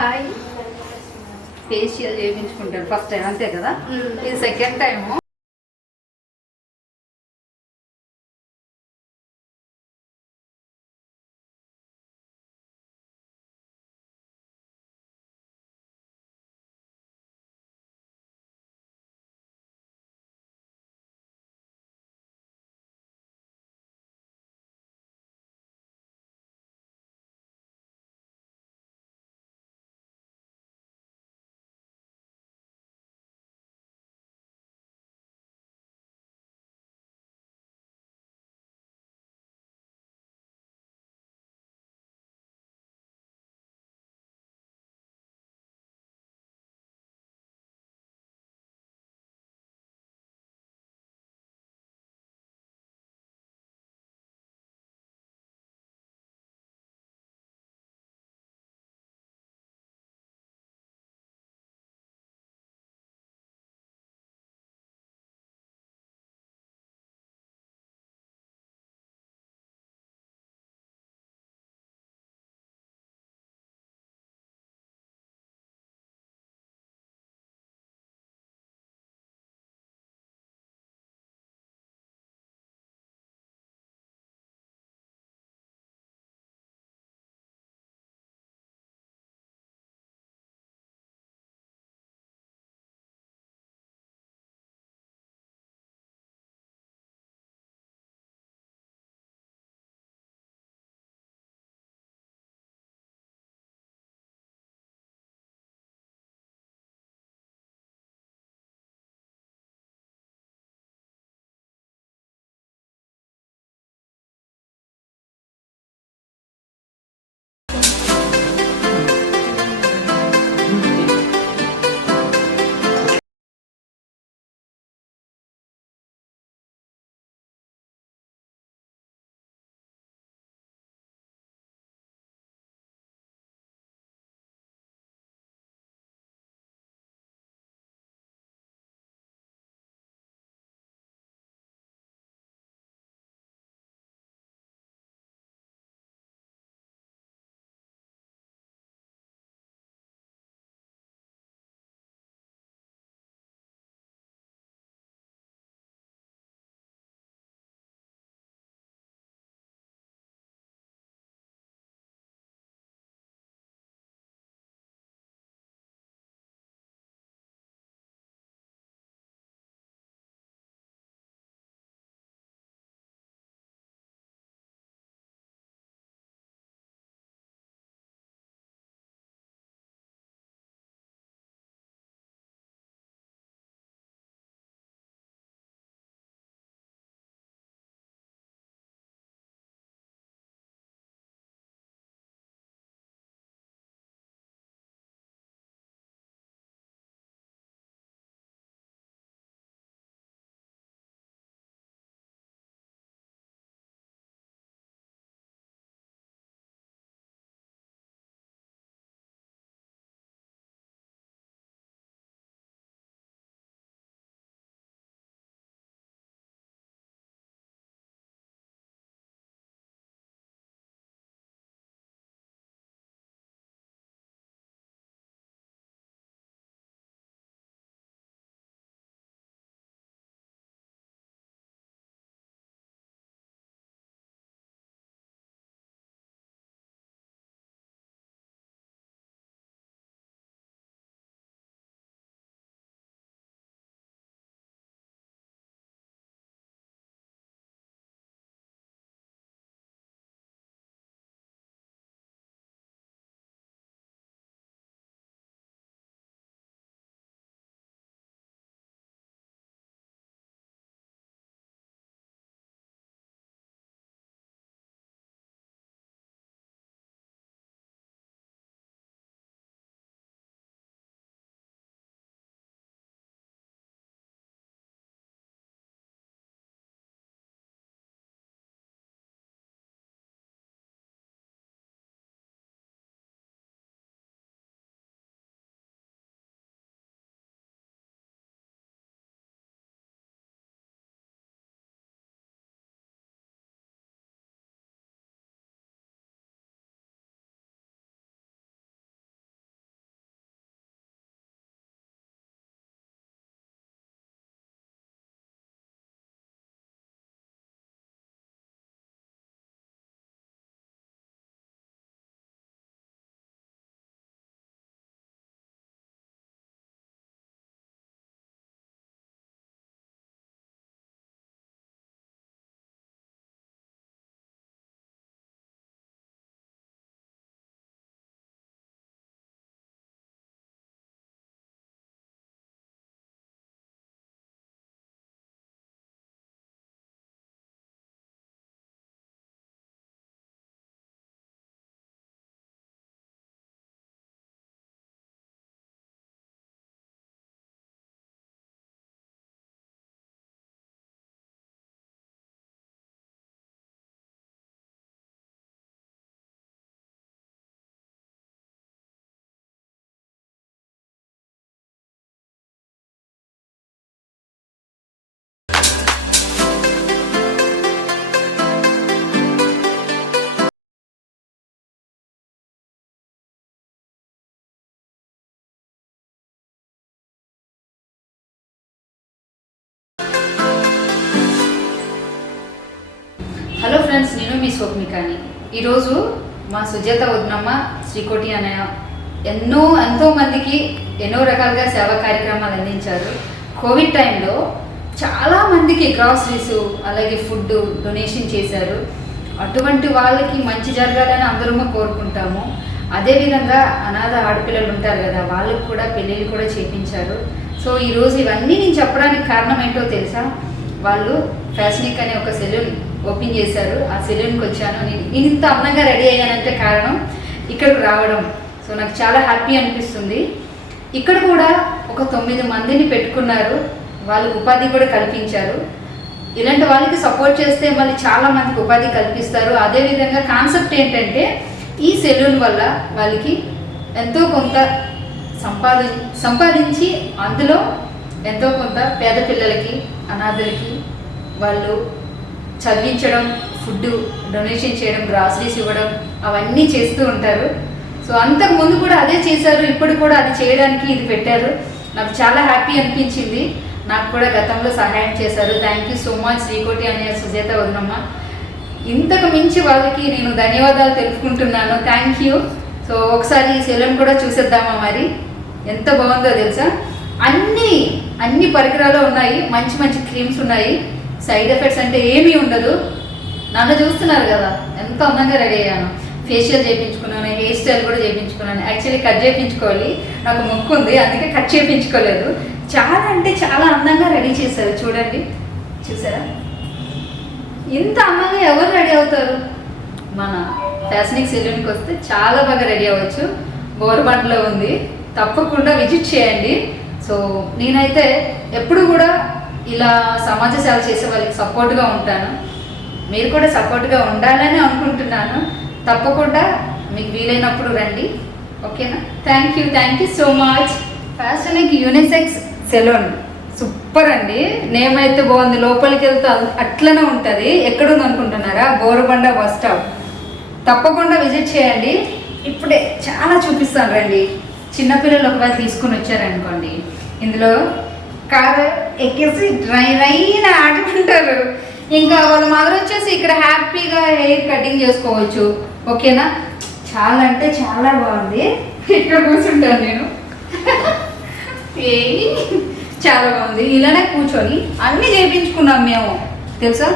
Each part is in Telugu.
హాయ్. ఫేషియల్ చేయించుకుంటారు ఫస్ట్ టైం అంతే కదా, ఇది సెకండ్ టైము. స్వప్నిక అని. ఈరోజు మా సుజాత వదినమ్మ శ్రీకోటి అనే ఎంతో మందికి ఎన్నో రకాలుగా సేవా కార్యక్రమాలు అందించారు. కోవిడ్ టైంలో చాలామందికి గ్రాసరీస్ అలాగే ఫుడ్ డొనేషన్ చేశారు. అటువంటి వాళ్ళకి మంచి జరగాలని అందరూ కోరుకుంటాము. అదేవిధంగా అనాథ ఆడపిల్లలు ఉంటారు కదా, వాళ్ళకి కూడా పెళ్ళిళ్ళు కూడా చేయించారు. సో ఈరోజు ఇవన్నీ నేను చెప్పడానికి కారణం ఏంటో తెలుసా? వాళ్ళు ఫ్యాషనిక్ అనే ఒక సెలూన్ ఓపెన్ చేశారు. ఆ సెలూన్కి వచ్చాను. నేను ఇంత అందంగా రెడీ అయ్యానంటే కారణం ఇక్కడికి రావడం. సో నాకు చాలా హ్యాపీ అనిపిస్తుంది. ఇక్కడ కూడా ఒక 9 మందిని పెట్టుకున్నారు. వాళ్ళకి ఉపాధి కూడా కల్పించారు. ఇలాంటి వాళ్ళకి సపోర్ట్ చేస్తే మళ్ళీ చాలా మందికి ఉపాధి కల్పిస్తారు. అదేవిధంగా కాన్సెప్ట్ ఏంటంటే ఈ సెలూన్ వల్ల వాళ్ళకి ఎంతో కొంత సంపాదించి అందులో ఎంతో కొంత పేద పిల్లలకి అనాథలకి వాళ్ళు చదివించడం, ఫుడ్ డొనేషన్ చేయడం, గ్రాసరీస్ ఇవ్వడం అవన్నీ చేస్తూ ఉంటారు. సో అంతకు ముందు కూడా అదే చేశారు, ఇప్పుడు కూడా అది చేయడానికి ఇది పెట్టారు. నాకు చాలా హ్యాపీ అనిపించింది. నాకు కూడా గతంలో సహాయం చేశారు. Thank you so much Sri Koti అనే సుజాత వదినమ్మ. ఇంతకు మించి వాళ్ళకి నేను ధన్యవాదాలు తెలుపుకుంటున్నాను. Thank you. సో ఒకసారి ఈ సెలూన్ కూడా చూసేద్దామా? మరి ఎంత బాగుందో తెలుసా? అన్ని పరికరాలు ఉన్నాయి. మంచి మంచి క్రీమ్స్ ఉన్నాయి. సైడ్ ఎఫెక్ట్స్ అంటే ఏమీ ఉండదు. నన్ను చూస్తున్నారు కదా ఎంత అందంగా రెడీ అయ్యాను. ఫేషియల్ చేయించుకున్నాను, హెయిర్ స్టైల్ కూడా చేయించుకున్నాను. యాక్చువల్లీ కట్ చేయించుకోవాలి, నాకు మొక్కు ఉంది, అందుకే కట్ చేయించుకోలేదు. చాలా అంటే చాలా అందంగా రెడీ చేశారు. చూడండి, చూసారా? ఇంత అందంగా ఎవరు రెడీ అవుతారు? మన ఫ్యాషనిక్ సెలూన్కి వస్తే చాలా బాగా రెడీ అవ్వచ్చు. బోర్బండ్లో ఉంది, తప్పకుండా విజిట్ చేయండి. సో నేనైతే ఎప్పుడు కూడా ఇలా సమాజ సేవ చేసే వాళ్ళకి సపోర్ట్గా ఉంటాను. మీరు కూడా సపోర్ట్గా ఉండాలని అనుకుంటున్నాను. తప్పకుండా మీకు వీలైనప్పుడు రండి, ఓకేనా? Thank you so much. Fashionic unisex salon super అండి. నేమ్ అయితే బాగుంది. లోపలికి వెళ్తే అట్లనే ఉంటుంది. ఎక్కడుంది అనుకుంటున్నారా? Borabanda bus stop. తప్పకుండా విజిట్ చేయండి. ఇప్పుడే చాలా చూపిస్తాను రండి. చిన్నపిల్లలు ఒకవేళ తీసుకుని వచ్చారనుకోండి, ఇందులో కారు ఎక్కేసి రైన ఆడుకుంటారు. ఇంకా వాళ్ళ మదర్ వచ్చేసి ఇక్కడ హ్యాపీగా హెయిర్ కటింగ్ చేసుకోవచ్చు, ఓకేనా? చాలా అంటే చాలా బాగుంది. ఇక్కడ కూర్చుంటాను నేను. చాలా బాగుంది. ఇలానే కూర్చొని అన్నీ చేయించుకున్నాం మేము, తెలుసా?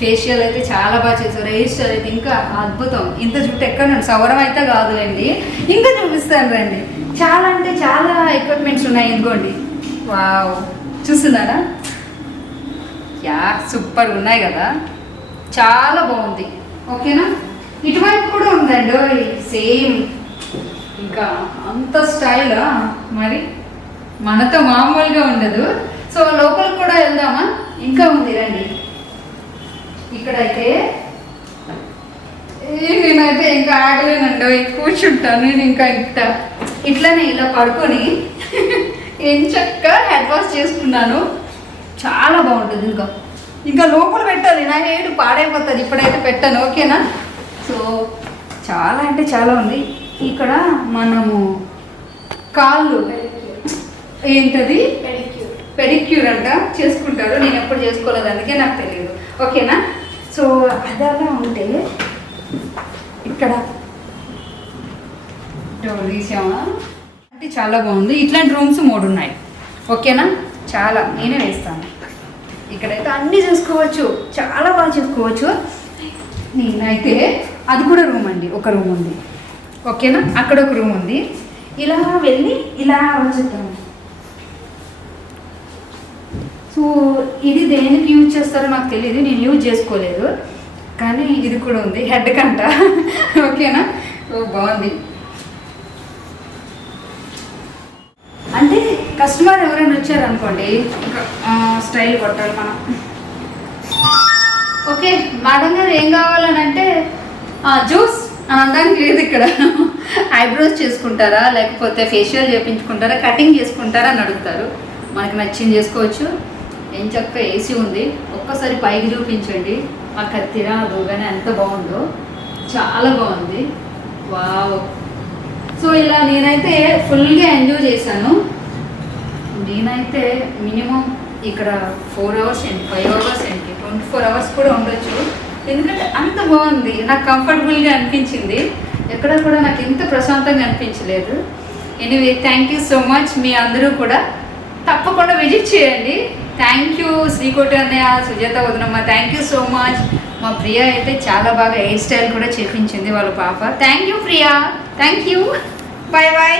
ఫేషియల్ అయితే చాలా బాగా చేశారు. హెయిర్ స్టైల్ అయితే ఇంకా అద్భుతం. ఇంత జుట్టు ఎక్కడ నుండి సవరం అయితే కాదులేండి, ఇంకా చూపిస్తాను రండి. చాలా అంటే చాలా ఎక్విప్మెంట్స్ ఉన్నాయి. ఇదిగోండి, వావ్, చూస్తున్నారా? యా, సూపర్ ఉన్నాయి కదా, చాలా బాగుంది, ఓకేనా? ఇటువైపు కూడా ఉందండి సేమ్. ఇంకా అంత స్టైల్ మరి మనతో మామూలుగా ఉండదు. సో లోపలికి కూడా వెళ్దామా? ఇంకా ఉంది రండి. ఇక్కడైతే నేనైతే ఇంకా ఆగలేనండి, కూర్చుంటాను నేను. ఇంకా ఇట్లానే ఇలా పడుకొని ఎంచక్క హెడ్ వాష్ చేసుకున్నాను. చాలా బాగుంటుంది. ఇంకా లోపల పెట్టాలి, నా హెయిర్ పాడైపోతుంది. ఇప్పుడైతే పెట్టాను, ఓకేనా? సో చాలా అంటే చాలా ఉంది. ఇక్కడ మనము కాళ్ళు ఏంటది పెడిక్యూర్ అంట చేసుకుంటారు. నేను ఎప్పుడు చేసుకోలేదు, అందుకే నాకు తెలియదు, ఓకేనా? సో అదలా ఉంటే ఇక్కడ డోర్ తీసామా అంటే చాలా బాగుంది. ఇట్లాంటి రూమ్స్ 3 ఉన్నాయి, ఓకేనా? చాలా నేనే వేస్తాను. ఇక్కడైతే అన్నీ చేసుకోవచ్చు, చాలా బాగా చేసుకోవచ్చు. నేనైతే అది కూడా రూమ్ అండి, ఒక రూమ్ ఉంది, ఓకేనా? అక్కడ ఒక రూమ్ ఉంది. ఇలా వెళ్ళి ఇలా వచ్చేస్తాను. సో ఇది దేనికి యూజ్ చేస్తారో నాకు తెలియదు, నేను యూజ్ చేసుకోలేదు. కానీ ఇది కూడా ఉంది, హెడ్ కంట, ఓకేనా? బాగుంది. అంటే కస్టమర్ ఎవరైనా వచ్చారనుకోండి, స్టైల్ కొట్టాలి మనం. ఓకే మేడం గారు ఏం కావాలని అంటే జ్యూస్ అని అనడానికి లేదు. ఇక్కడ ఐబ్రోస్ చేసుకుంటారా, లేకపోతే ఫేషియల్ చేయించుకుంటారా, కటింగ్ చేసుకుంటారా అని అడుగుతారు. మనకి నచ్చింది చేసుకోవచ్చు. ఏం చక్క ఏసీ ఉంది. ఒక్కసారి పైకి చూపించండి. ఆ కత్తిరా దూగానే ఎంత బాగుందో, చాలా బాగుంది. వావ్. సో ఇలా నేనైతే ఫుల్గా ఎంజాయ్ చేశాను. నేనైతే మినిమం ఇక్కడ 4 అవర్స్ ఏంటి, 5 అవర్స్ ఏంటి, 24 అవర్స్ కూడా ఉండొచ్చు. ఎందుకంటే అంత బాగుంది, నాకు కంఫర్టబుల్గా అనిపించింది. ఎక్కడ కూడా నాకు ఇంత ప్రశాంతంగా అనిపించలేదు. Anyway thank you so much. మీ అందరూ కూడా తప్పకుండా విజిట్ చేయండి. థ్యాంక్ యూ శ్రీకోటి అన్నయ్య, సుజాత వదనమ్మ, థ్యాంక్ యూ సో మచ్. మా ప్రియా అయితే చాలా బాగా హెయిర్ స్టైల్ కూడా చేపించింది వాళ్ళ పాప. Thank you Priya, thank you, bye bye.